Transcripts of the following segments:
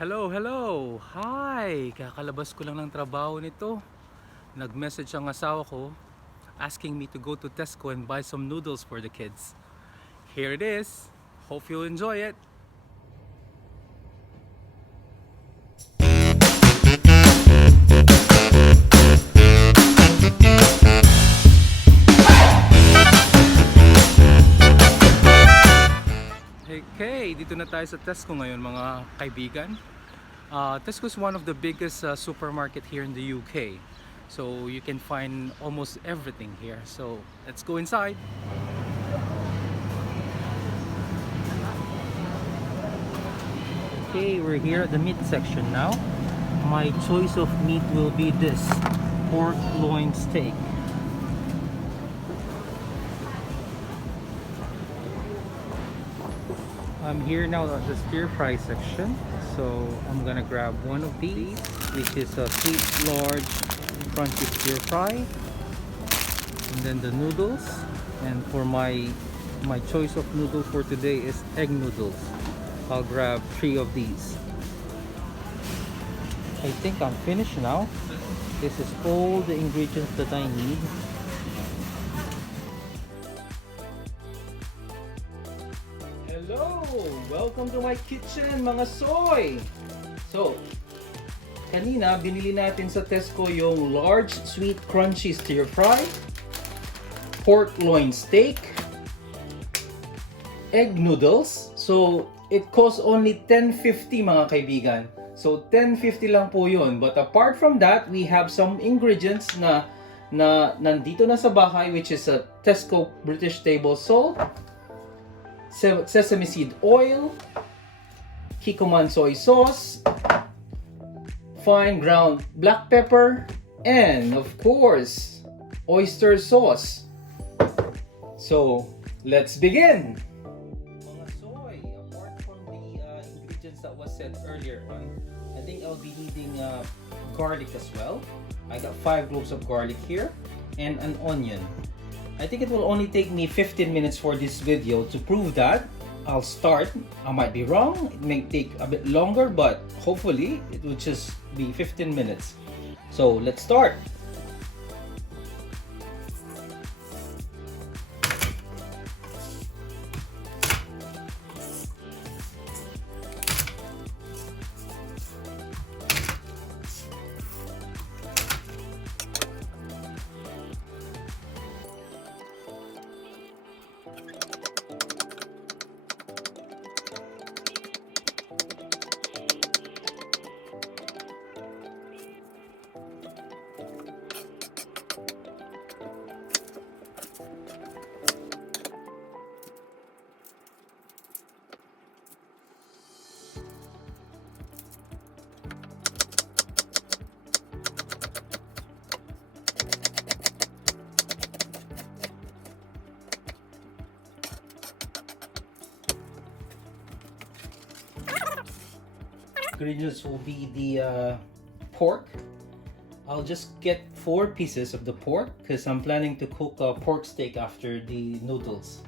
Hello, hello! Hi! Kakalabas ko lang ng trabaho nito. Nag-message ang asawa ko asking me to go to Tesco and buy some noodles for the kids. Here it is. Hope you'll enjoy it. Okay, dito na tayo sa Tesco ngayon mga kaibigan. Tesco is one of the biggest supermarket here in the UK. So you can find almost everything here. So let's go inside. Okay, we're here at the meat section now. My choice of meat will be this pork loin steak. I'm here now at the stir fry section, so I'm gonna grab one of these, which is a sweet large crunchy stir fry, and then the noodles. And for my choice of noodle for today is egg noodles. I'll grab 3 of these. I think I'm finished now. This is all the ingredients that I need. Hello! Welcome to my kitchen, mga soy! So, kanina binili natin sa Tesco yung large sweet crunchy stir fry, pork loin steak, egg noodles. So, it costs only 10.50 mga kaibigan. So, 10.50 lang po yun. But apart from that, we have some ingredients na nandito na sa bahay, which is a Tesco British table salt, sesame seed oil, Kikkoman soy sauce, fine ground black pepper, and of course, oyster sauce. So, let's begin! Mga soy, apart from the ingredients that was said earlier on, I think I'll be needing garlic as well. I got 5 cloves of garlic here, and an onion. I think it will only take me 15 minutes for this video. To prove that, I'll start. I might be wrong, it may take a bit longer, but hopefully it will just be 15 minutes. So let's start. Ingredients will be the pork. I'll just get 4 pieces of the pork because I'm planning to cook a pork steak after the noodles.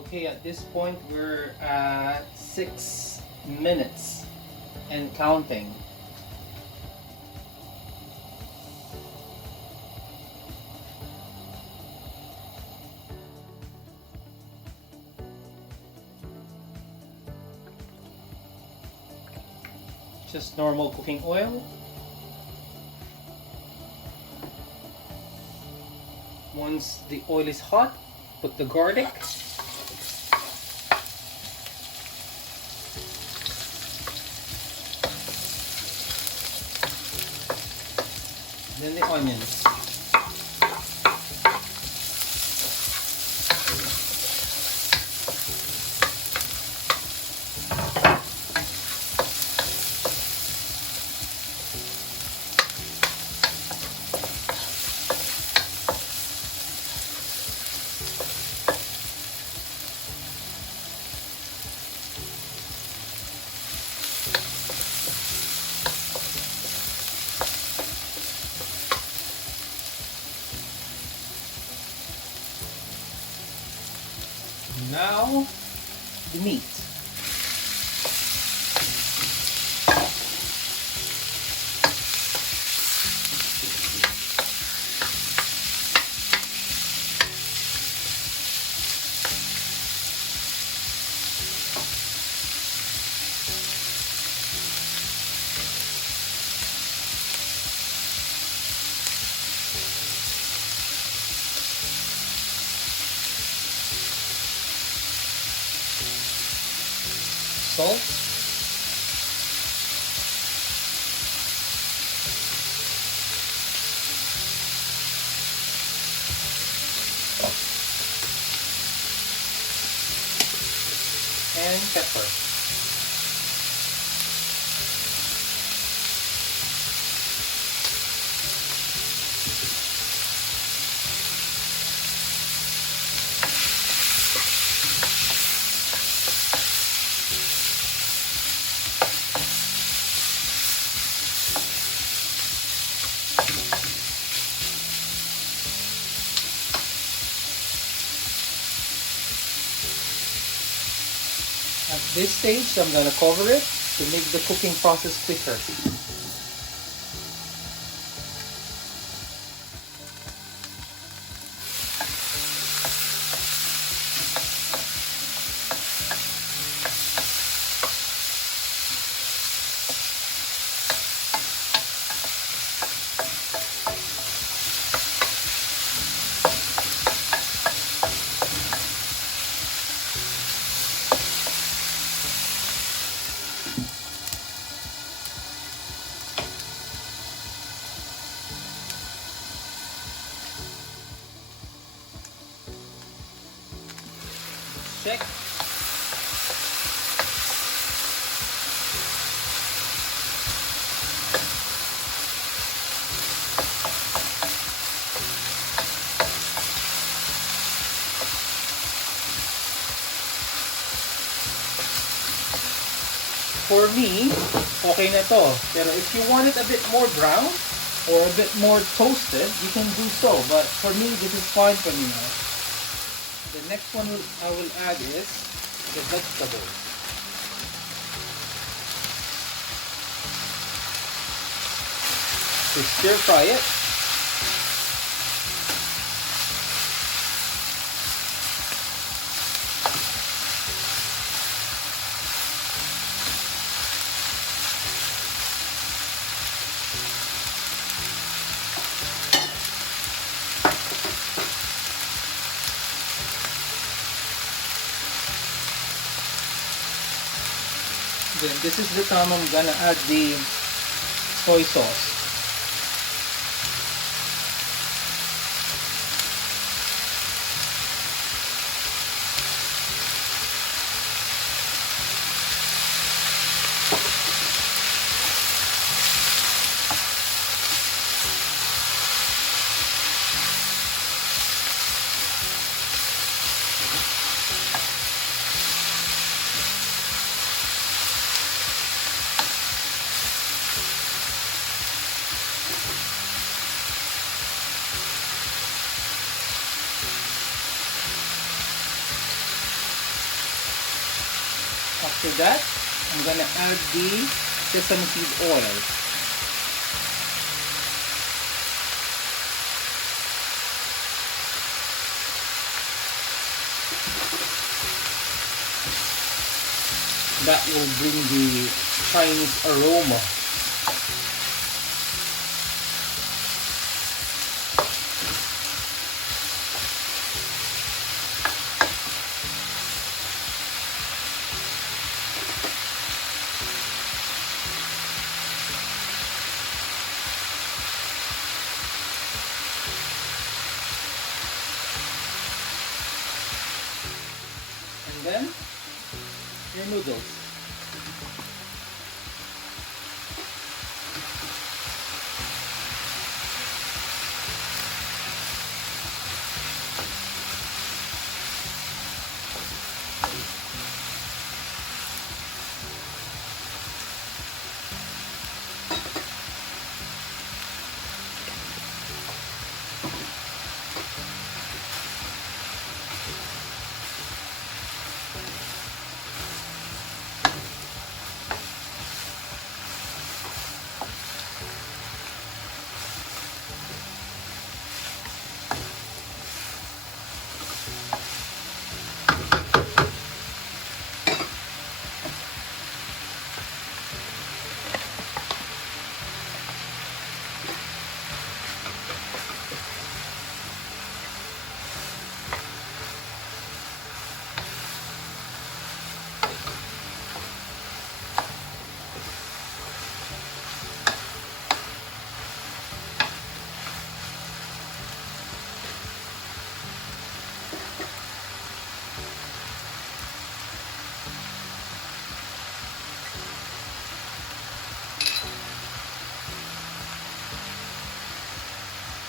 Okay, at this point we're at 6 minutes and counting. Just normal cooking oil. Once the oil is hot, put the garlic. Then the onions. Now, the meat. Salt. And pepper. At this stage, I'm going to cover it to make the cooking process quicker. Check. For me, okay na to. Pero if you want it a bit more brown or a bit more toasted, you can do so. But for me, this is fine for me now. The next one I will add is the vegetables. To stir fry it. Then this is the time I'm gonna add the soy sauce. After that, I'm gonna add the sesame seed oil. That will bring the Chinese aroma. And then your noodles.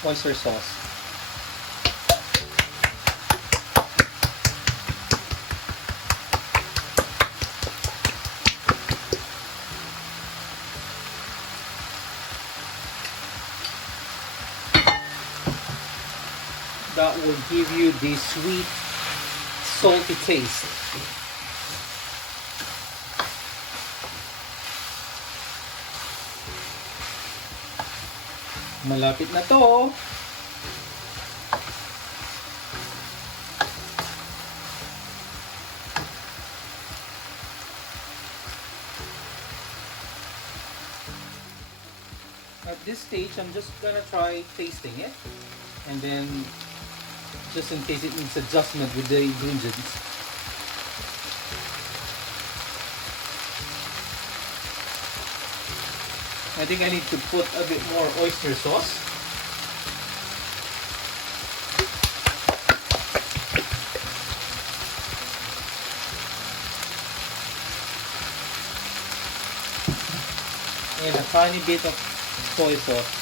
Oyster sauce. That will give you the sweet, salty taste. Malapit na to. At this stage, I'm just gonna try tasting it, and then just in case it needs adjustment with the ingredients. I think I need to put a bit more oyster sauce. And a tiny bit of soy sauce.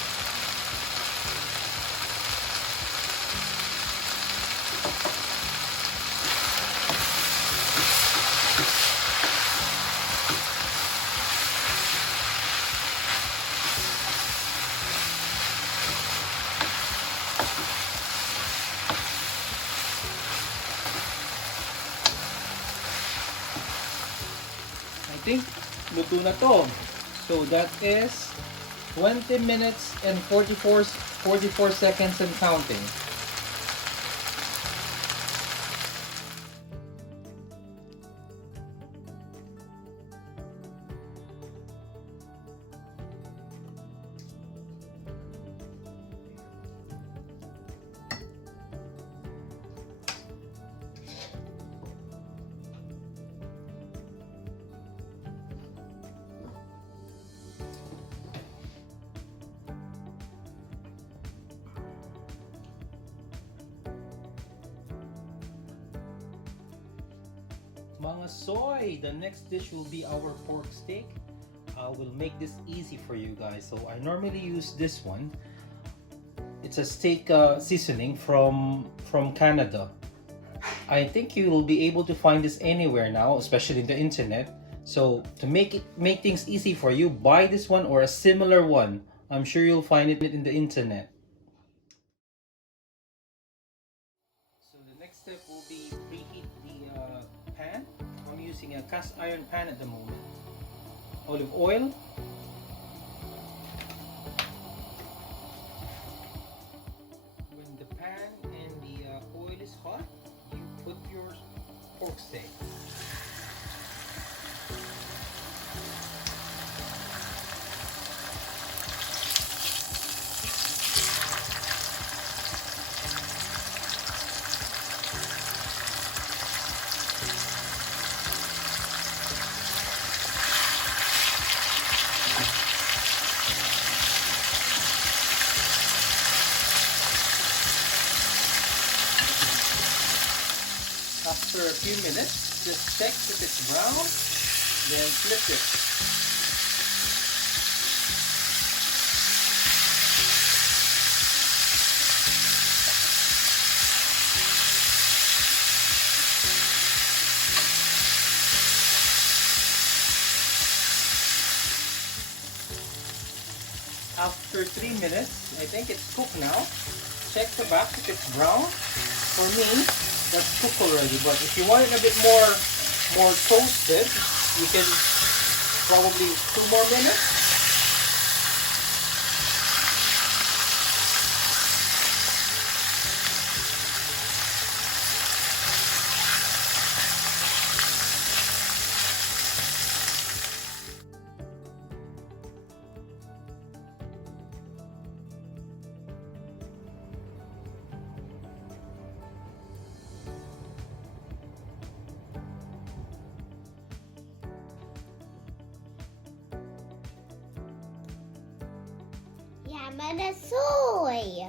I think luto na to. So that is 20 minutes and 44 seconds and counting. Mga soy, the next dish will be our pork steak. I will make this easy for you guys. So I normally use this one. It's a steak seasoning from Canada. I think you will be able to find this anywhere now, especially in the internet. So to make things easy for you, buy this one or a similar one. I'm sure you'll find it in the internet. So the next step will be preheat the pan. I'm using a cast iron pan at the moment. Olive oil. When the pan and the oil is hot, you put your pork steak. After a few minutes, just check if it's brown, then flip it. After 3 minutes, I think it's cooked now. Check the back if it's brown. For me, that's cooked already, but if you want it a bit more toasted, you can probably 2 more minutes. Yaman na soy!